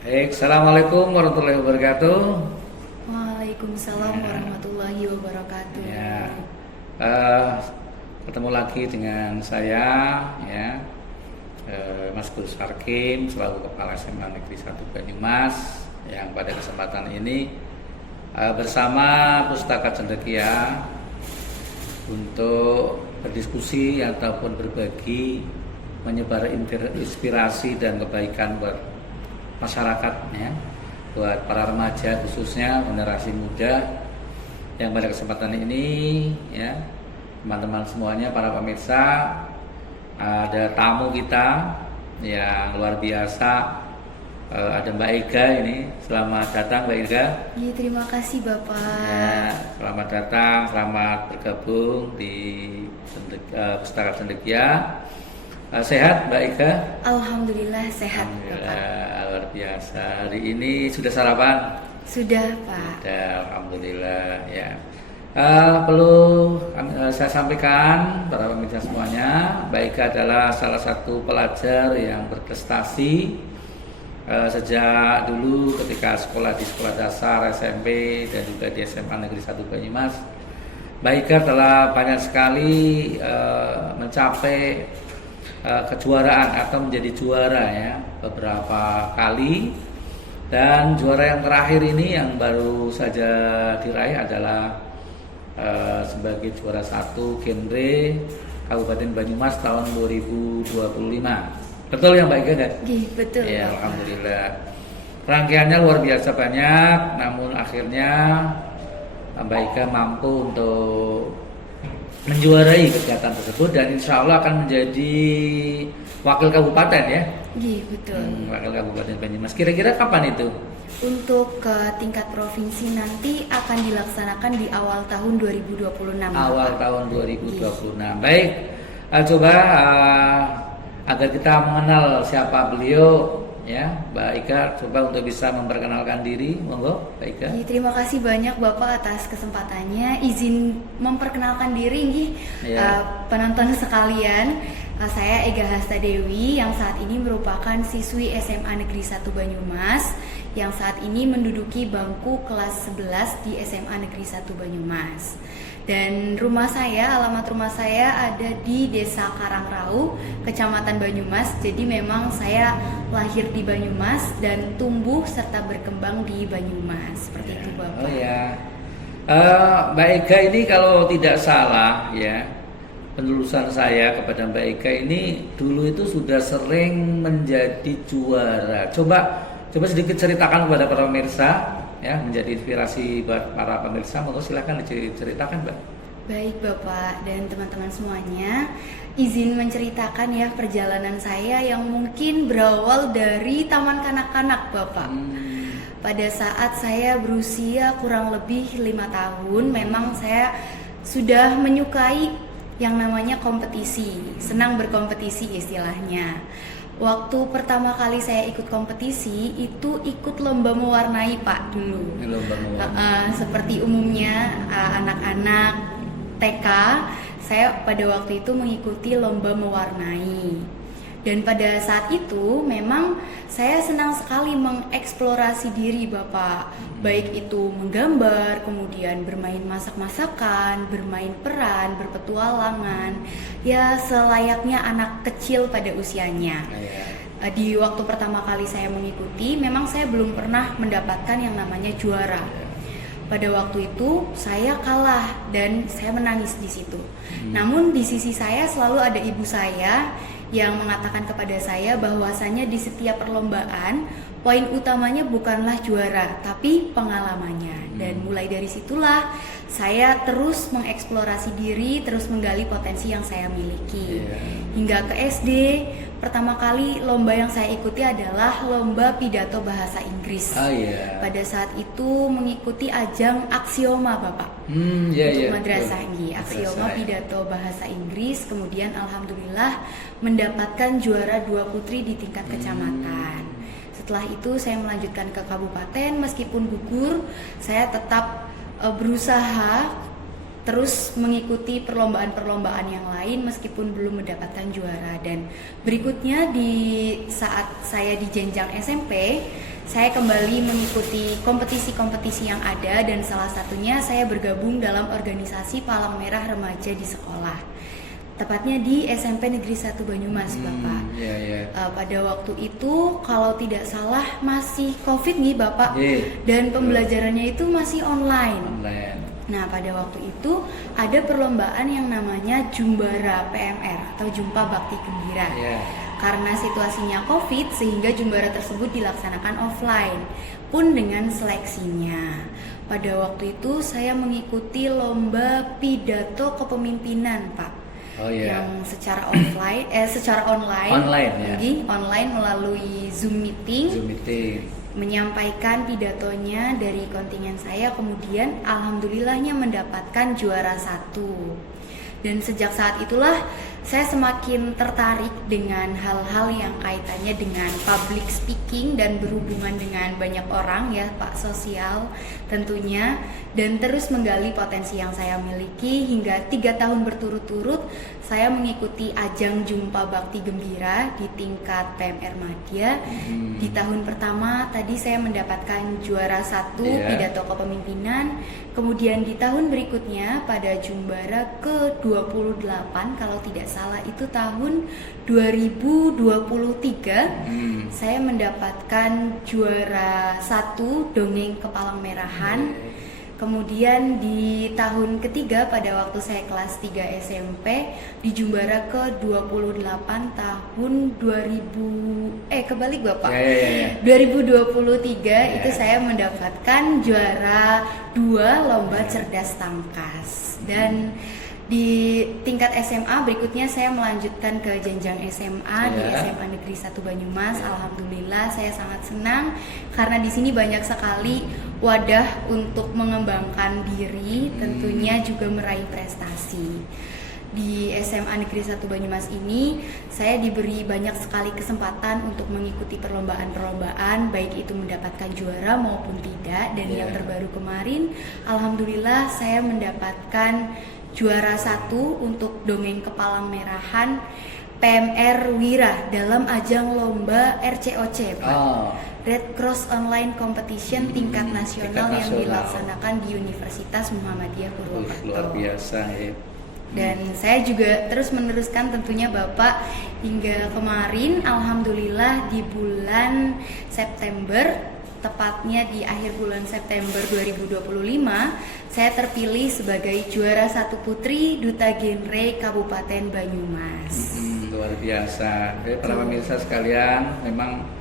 Baik, Assalamualaikum warahmatullahi wabarakatuh. Waalaikumsalam warahmatullahi wabarakatuh. Ya, eh, ketemu lagi dengan saya, ya, Mas Gus Harkim selaku Kepala SMA Negeri 1 Banyumas, yang pada kesempatan ini bersama Pustaka Cendekia untuk berdiskusi ataupun berbagi, menyebar inspirasi dan kebaikan buat masyarakat, ya, buat para remaja khususnya generasi muda yang pada kesempatan ini, ya, teman-teman semuanya, para pemirsa, ada tamu kita yang luar biasa, ada Mbak Ega ini. Selamat datang Mbak Ega. Iya, terima kasih Bapak. Ya, selamat datang, selamat bergabung di Pustaka Cendekia. Sehat Mbak Ega? Alhamdulillah sehat Bapak. Alhamdulillah, luar biasa. Hari ini sudah sarapan? Sudah Pak. Sudah, alhamdulillah, ya. Perlu saya sampaikan para pemirsa semuanya, Mbak Ega adalah salah satu pelajar yang berprestasi sejak dulu ketika sekolah di sekolah dasar, SMP, dan juga di SMA Negeri 1 Banyumas. Mbak Ega telah banyak sekali mencapai kejuaraan atau menjadi juara, ya, beberapa kali, dan juara yang terakhir ini yang baru saja diraih adalah sebagai juara 1 genre Kabupaten Banyumas tahun 2025. Betul ya Mbak Ega? Betul Ya, Bapak. alhamdulillah. Rangkaiannya luar biasa banyak, namun akhirnya Mbak Ega mampu untuk menjuarai kegiatan tersebut dan insya Allah akan menjadi wakil kabupaten, ya. Betul. Wakil Kabupaten Banyumas. Kira-kira kapan itu? Untuk ke tingkat provinsi nanti akan dilaksanakan di awal tahun 2026. Awal tahun 2026. Baik, coba agar kita mengenal siapa beliau, ya, Mbak Ika, coba untuk bisa memperkenalkan diri, monggo Mbak Ika. Terima kasih banyak Bapak atas kesempatannya. Izin memperkenalkan diri penonton sekalian. Saya Ega Hasta Dewi yang saat ini merupakan siswi SMA Negeri 1 Banyumas yang saat ini menduduki bangku kelas 11 di SMA Negeri 1 Banyumas. Dan alamat rumah saya ada di Desa Karangrau, Kecamatan Banyumas. Jadi memang saya lahir di Banyumas dan tumbuh serta berkembang di Banyumas. Seperti itu Bapak. Oh ya, Mbak Ega ini kalau tidak salah, ya, penelusuran saya kepada Mbak Ega ini dulu itu sudah sering menjadi juara. Coba sedikit ceritakan kepada para pemirsa, ya, menjadi inspirasi buat para pemirsa. Monggo silakan diceritakan, Mbak. Baik Bapak dan teman-teman semuanya, izin menceritakan ya perjalanan saya yang mungkin berawal dari taman kanak-kanak Bapak. Pada saat saya berusia kurang lebih 5 tahun, memang saya sudah menyukai yang namanya kompetisi, senang berkompetisi istilahnya. Waktu pertama kali saya ikut kompetisi itu ikut lomba mewarnai Pak dulu. Lomba mewarnai. Seperti umumnya anak-anak TK, saya pada waktu itu mengikuti lomba mewarnai. Dan pada saat itu memang saya senang sekali mengeksplorasi diri Bapak. Baik itu menggambar, kemudian bermain masak-masakan, bermain peran, berpetualangan. Ya selayaknya anak kecil pada usianya. Di waktu pertama kali saya mengikuti, memang saya belum pernah mendapatkan yang namanya juara. Pada waktu itu saya kalah dan saya menangis di situ. Namun di sisi saya selalu ada ibu saya yang mengatakan kepada saya bahwasanya di setiap perlombaan poin utamanya bukanlah juara tapi pengalamannya. Dan mulai dari situlah saya terus mengeksplorasi diri, terus menggali potensi yang saya miliki. Hingga ke SD, pertama kali lomba yang saya ikuti adalah lomba pidato bahasa Inggris. Pada saat itu mengikuti ajang Aksioma Bapak. Untuk madrasah ini, Aksioma pidato bahasa Inggris. Kemudian alhamdulillah mendapatkan juara 2 putri di tingkat kecamatan. Setelah itu saya melanjutkan ke kabupaten, meskipun gugur, saya tetap berusaha terus mengikuti perlombaan-perlombaan yang lain meskipun belum mendapatkan juara. Dan berikutnya di saat saya di jenjang SMP, saya kembali mengikuti kompetisi-kompetisi yang ada, dan salah satunya saya bergabung dalam organisasi Palang Merah Remaja di sekolah. Tepatnya di SMP Negeri 1 Banyumas, Bapak. Pada waktu itu kalau tidak salah masih COVID nih, Bapak. Dan pembelajarannya itu masih online. Nah, pada waktu itu ada perlombaan yang namanya Jumbara PMR atau Jumpa Bakti Gembira. Karena situasinya COVID, sehingga Jumbara tersebut dilaksanakan offline, pun dengan seleksinya. Pada waktu itu saya mengikuti lomba pidato kepemimpinan, Pak. Yang secara offline, secara online, online melalui Zoom meeting. Menyampaikan pidatonya dari kontingen saya, kemudian alhamdulillahnya mendapatkan juara 1. Dan sejak saat itulah saya semakin tertarik dengan hal-hal yang kaitannya dengan public speaking dan berhubungan dengan banyak orang ya, Pak, sosial tentunya, dan terus menggali potensi yang saya miliki hingga 3 tahun berturut-turut saya mengikuti ajang Jumpa Bakti Gembira di tingkat PMR Madya. Di tahun pertama tadi saya mendapatkan juara 1 pidato kepemimpinan. Kemudian di tahun berikutnya pada Jumbara ke-28 kalau tidak salah itu tahun 2023 saya mendapatkan juara 1 dongeng Kepalang Merahan. Kemudian di tahun ketiga pada waktu saya kelas 3 SMP di Jumbara ke-28 tahun 2023 itu saya mendapatkan juara 2 lomba cerdas tangkas. Dan di tingkat SMA berikutnya saya melanjutkan ke jenjang SMA di SMA Negeri 1 Banyumas. Alhamdulillah saya sangat senang karena di sini banyak sekali wadah untuk mengembangkan diri, tentunya juga meraih prestasi. Di SMA Negeri 1 Banyumas ini saya diberi banyak sekali kesempatan untuk mengikuti perlombaan-perlombaan, baik itu mendapatkan juara maupun tidak. Dan yang terbaru kemarin alhamdulillah saya mendapatkan juara 1 untuk dongeng Kepalang Merahan PMR Wira dalam ajang lomba RCOC, Pak. Red Cross Online Competition tingkat nasional yang dilaksanakan di Universitas Muhammadiyah Purwokerto. Luar biasa ya. Dan saya juga terus meneruskan tentunya Bapak hingga kemarin alhamdulillah di bulan September, tepatnya di akhir bulan September 2025, saya terpilih sebagai juara 1 putri Duta Genre Kabupaten Banyumas. Luar biasa. Para pemirsa sekalian, memang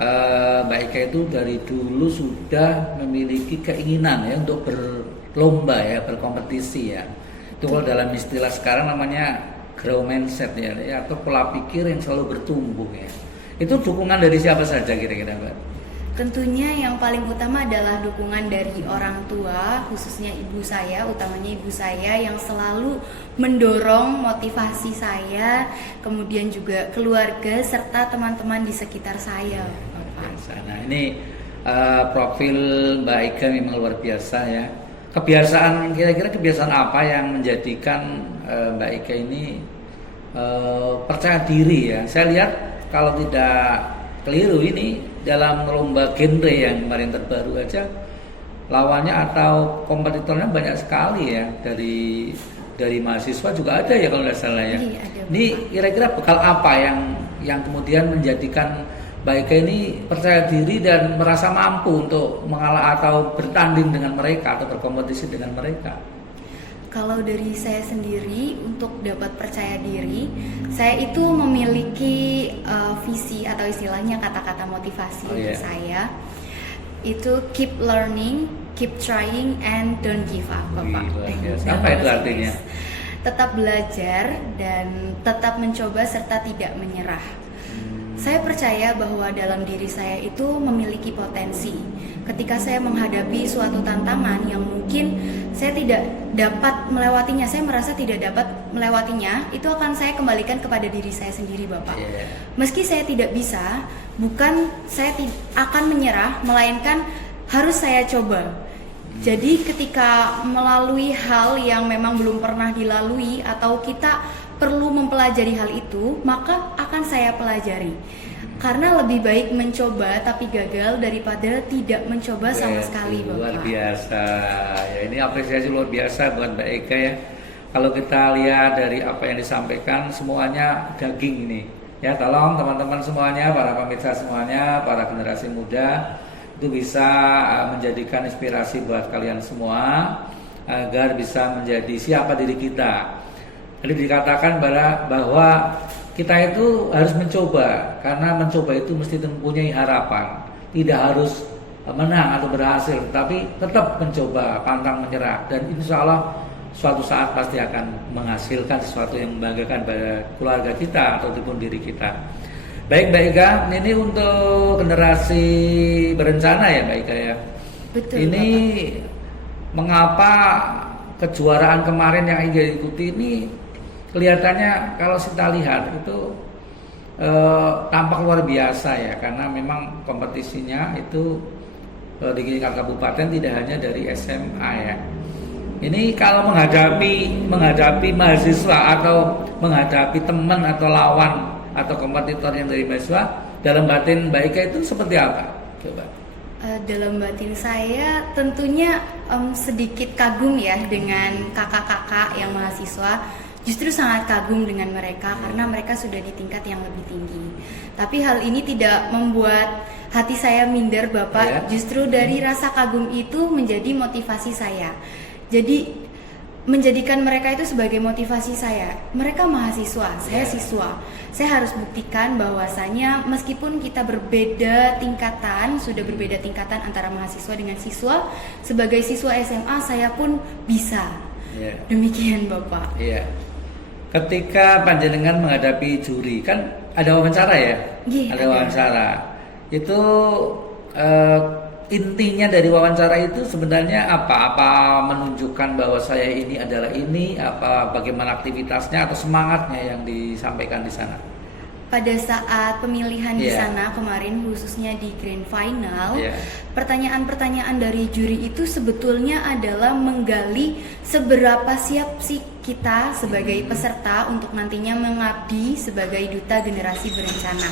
Mbak Ika itu dari dulu sudah memiliki keinginan ya untuk berlomba ya, berkompetisi ya. Itu kalau dalam istilah sekarang namanya grow mindset ya, atau pola pikir yang selalu bertumbuh ya. Itu dukungan dari siapa saja kira-kira, Mbak? Tentunya yang paling utama adalah dukungan dari orang tua, khususnya ibu saya, utamanya ibu saya yang selalu mendorong motivasi saya, kemudian juga keluarga serta teman-teman di sekitar saya, Bapak. Nah, ini profil Mbak Ika memang luar biasa ya. Kira-kira kebiasaan apa yang menjadikan Mbak Ika ini percaya diri ya? Saya lihat kalau tidak keliru ini dalam lomba genre yang kemarin terbaru aja lawannya atau kompetitornya banyak sekali ya, dari mahasiswa juga ada ya kalau tidak salah ya. Ini kira-kira bekal apa yang kemudian menjadikan Mbak Ika ini percaya diri dan merasa mampu untuk mengalah atau bertanding dengan mereka atau berkompetisi dengan mereka? Kalau dari saya sendiri untuk dapat percaya diri, saya itu memiliki visi atau istilahnya kata-kata motivasi untuk saya. Itu keep learning, keep trying, and don't give up, Bapak. Apa itu artinya? Tetap belajar dan tetap mencoba serta tidak menyerah. Saya percaya bahwa dalam diri saya itu memiliki potensi. Ketika saya menghadapi suatu tantangan yang mungkin saya tidak dapat melewatinya, saya merasa tidak dapat melewatinya, itu akan saya kembalikan kepada diri saya sendiri, Bapak. Meski saya tidak bisa, bukan saya akan menyerah, melainkan harus saya coba. Jadi ketika melalui hal yang memang belum pernah dilalui atau kita perlu mempelajari hal itu, maka akan saya pelajari. Karena lebih baik mencoba tapi gagal daripada tidak mencoba sama sekali, Bapak. Luar biasa. Ya, ini apresiasi luar biasa buat Mbak Eka ya. Kalau kita lihat dari apa yang disampaikan, semuanya daging ini. Ya, tolong teman-teman semuanya, para pemirsa semuanya, para generasi muda itu bisa menjadikan inspirasi buat kalian semua agar bisa menjadi siapa diri kita. Jadi dikatakan bahwa kita itu harus mencoba, karena mencoba itu mesti mempunyai harapan. Tidak harus menang atau berhasil, tapi tetap mencoba, pantang menyerah. Dan insya Allah suatu saat pasti akan menghasilkan sesuatu yang membanggakan pada keluarga kita ataupun diri kita. Baik Mbak Eka, ini untuk generasi berencana ya Mbak Eka ya. Betul. Ini Bapak. Mengapa kejuaraan kemarin yang Eka ikuti ini kelihatannya kalau kita lihat itu tampak luar biasa ya, karena memang kompetisinya itu di tingkat kabupaten tidak hanya dari SMA ya. Ini kalau menghadapi mahasiswa atau menghadapi teman atau lawan atau kompetitor yang dari mahasiswa, dalam batin Mbak Eka itu seperti apa? Coba. Dalam batin saya tentunya sedikit kagum ya dengan kakak-kakak yang mahasiswa. Justru sangat kagum dengan mereka karena mereka sudah di tingkat yang lebih tinggi. Tapi hal ini tidak membuat hati saya minder, Bapak. Ya. Justru dari rasa kagum itu menjadi motivasi saya. Jadi menjadikan mereka itu sebagai motivasi saya. Mereka mahasiswa, saya siswa. Saya harus buktikan bahwasanya meskipun kita berbeda tingkatan, sudah berbeda tingkatan antara mahasiswa dengan siswa, sebagai siswa SMA saya pun bisa. Ya. Demikian Bapak. Iya. Ketika panjenengan menghadapi juri, kan ada wawancara ya? Iya, ada wawancara. Itu intinya dari wawancara itu sebenarnya apa? Apa menunjukkan bahwa saya ini adalah ini? Apa bagaimana aktivitasnya atau semangatnya yang disampaikan di sana? Pada saat pemilihan di sana kemarin, khususnya di grand final, pertanyaan-pertanyaan dari juri itu sebetulnya adalah menggali seberapa siap sih kita sebagai peserta untuk nantinya mengabdi sebagai duta generasi berencana.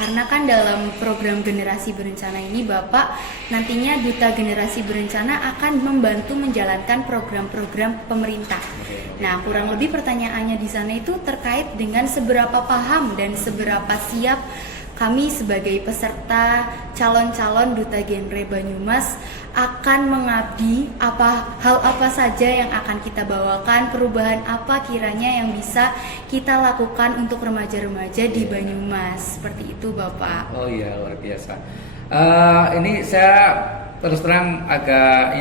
Karena kan dalam program generasi berencana ini Bapak, nantinya duta generasi berencana akan membantu menjalankan program-program pemerintah. Nah, kurang lebih pertanyaannya di sana itu terkait dengan seberapa paham dan seberapa siap kami sebagai peserta calon-calon duta genre Banyumas akan mengabdi, hal apa saja yang akan kita bawakan, perubahan apa kiranya yang bisa kita lakukan untuk remaja-remaja di Banyumas. Seperti itu Bapak. Oh iya, luar biasa. Ini saya terus terang agak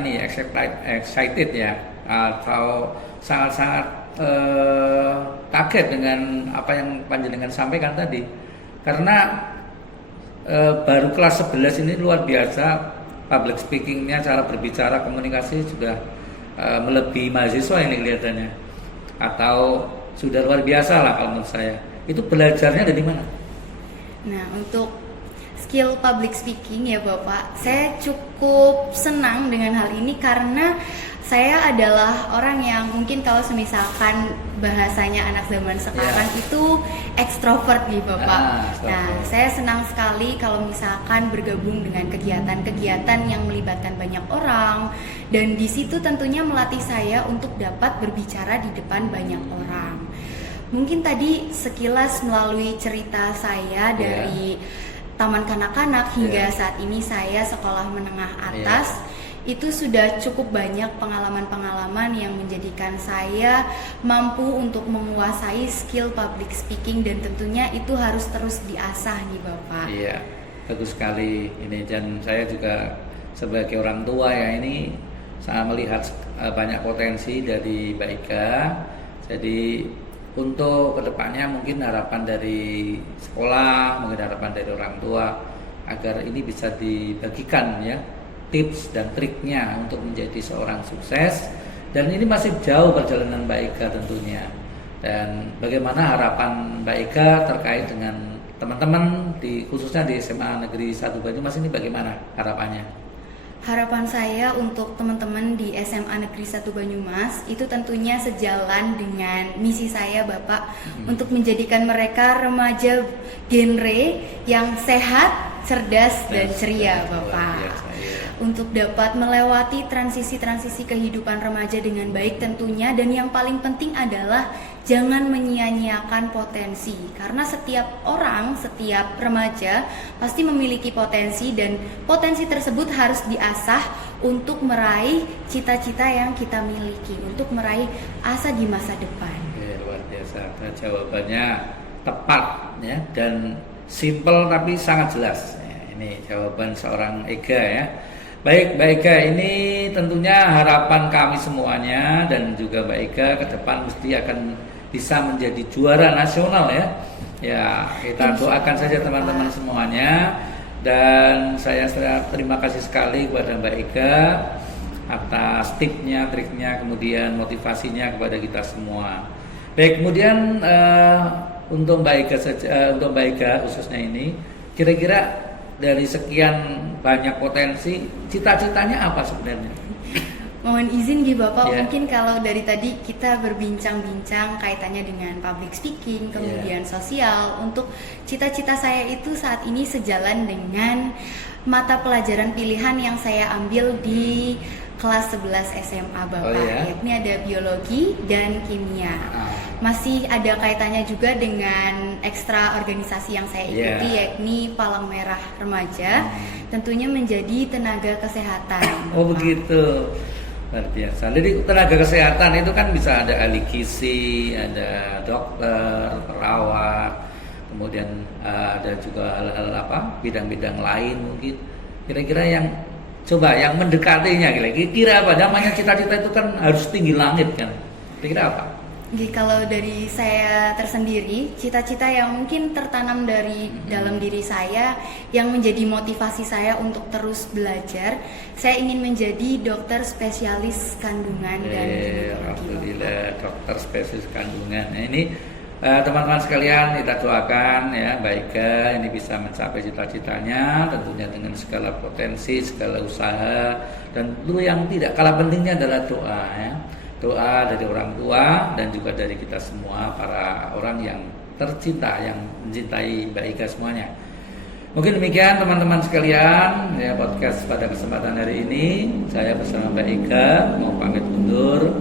excited ya, atau sangat-sangat kaget dengan apa yang panjenengan sampaikan tadi, karena baru kelas 11 ini luar biasa public speakingnya, cara berbicara, komunikasi sudah melebihi mahasiswa ini kelihatannya, atau sudah luar biasa lah kalau menurut saya. Itu belajarnya dari mana? Nah, untuk skill public speaking ya Bapak, saya cukup senang dengan hal ini karena saya adalah orang yang mungkin kalau misalkan bahasanya anak zaman sekarang itu ekstrovert nih Bapak. Nah, saya senang sekali kalau misalkan bergabung dengan kegiatan-kegiatan yang melibatkan banyak orang, dan di situ tentunya melatih saya untuk dapat berbicara di depan banyak orang. Mungkin tadi sekilas melalui cerita saya dari taman kanak-kanak hingga saat ini saya sekolah menengah atas. Itu sudah cukup banyak pengalaman-pengalaman yang menjadikan saya mampu untuk menguasai skill public speaking, dan tentunya itu harus terus diasah nih Bapak. Iya, bagus sekali ini, dan saya juga sebagai orang tua ya ini sangat melihat banyak potensi dari Mbak Eka. Jadi untuk kedepannya mungkin harapan dari sekolah, mungkin harapan dari orang tua agar ini bisa dibagikan ya, tips dan triknya untuk menjadi seorang sukses. Dan ini masih jauh perjalanan Mbak Eka tentunya. Dan bagaimana harapan Mbak Eka terkait dengan teman-teman khususnya di SMA Negeri 1 Banyumas ini, bagaimana harapannya? Harapan saya untuk teman-teman di SMA Negeri 1 Banyumas itu tentunya sejalan dengan misi saya Bapak untuk menjadikan mereka remaja genre yang sehat, cerdas dan ceria Bapak. Untuk dapat melewati transisi-transisi kehidupan remaja dengan baik tentunya, dan yang paling penting adalah jangan menyia-nyiakan potensi, karena setiap orang, setiap remaja pasti memiliki potensi, dan potensi tersebut harus diasah untuk meraih cita-cita yang kita miliki, untuk meraih asa di masa depan. Ya, luar biasa. Nah, jawabannya tepat ya, dan simple tapi sangat jelas. Ya, ini jawaban seorang Ega ya. Baik, Mbak Ega, ini tentunya harapan kami semuanya dan juga Mbak Ega ke depan mesti akan bisa menjadi juara nasional ya. Ya, kita doakan saja teman-teman semuanya, dan saya terima kasih sekali kepada Mbak Ega atas tipnya, triknya, kemudian motivasinya kepada kita semua. Baik, kemudian untuk Mbak Ega khususnya ini, kira-kira dari sekian banyak potensi, cita-citanya apa sebenarnya? Mohon izin Bapak, mungkin kalau dari tadi kita berbincang-bincang kaitannya dengan public speaking, kemudian sosial, untuk cita-cita saya itu saat ini sejalan dengan mata pelajaran pilihan yang saya ambil di kelas 11 SMA Bapak, yakni ada biologi dan kimia. Masih ada kaitannya juga dengan ekstra organisasi yang saya ikuti, yakni Palang Merah Remaja, tentunya menjadi tenaga kesehatan. Oh begitu, luar biasa. Jadi tenaga kesehatan itu kan bisa ada ahli gizi, ada dokter, perawat, kemudian ada juga hal-hal bidang-bidang lain mungkin. Kira-kira yang mendekatinya, kira-kira apa? Namanya cita-cita itu kan harus tinggi langit kan. Kira-kira apa? Kalau dari saya tersendiri, cita-cita yang mungkin tertanam dari dalam diri saya, yang menjadi motivasi saya untuk terus belajar, saya ingin menjadi dokter spesialis kandungan dan ginekologi. Alhamdulillah, dokter spesialis kandungan. Nah ini teman-teman sekalian, kita doakan ya Mbak Ega ini bisa mencapai cita-citanya, tentunya dengan segala potensi, segala usaha, dan itu yang tidak kalah pentingnya adalah doa ya. Doa dari orang tua dan juga dari kita semua, para orang yang tercinta, yang mencintai Mbak Ega semuanya. Mungkin demikian teman-teman sekalian ya, podcast pada kesempatan hari ini. Saya bersama Mbak Ega mau pamit undur.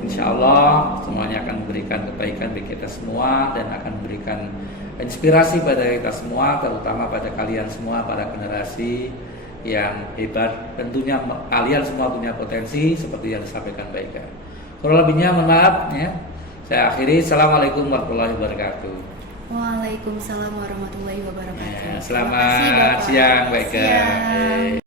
Insya Allah semuanya akan memberikan kebaikan bagi kita semua dan akan memberikan inspirasi pada kita semua, terutama pada kalian semua, para generasi yang hebat. Tentunya kalian semua punya potensi seperti yang disampaikan Mbak Ega. Kurang lebihnya mohon maaf ya. Saya akhiri. Assalamualaikum warahmatullahi wabarakatuh. Waalaikumsalam warahmatullahi wabarakatuh. Selamat siang Mbak Ega.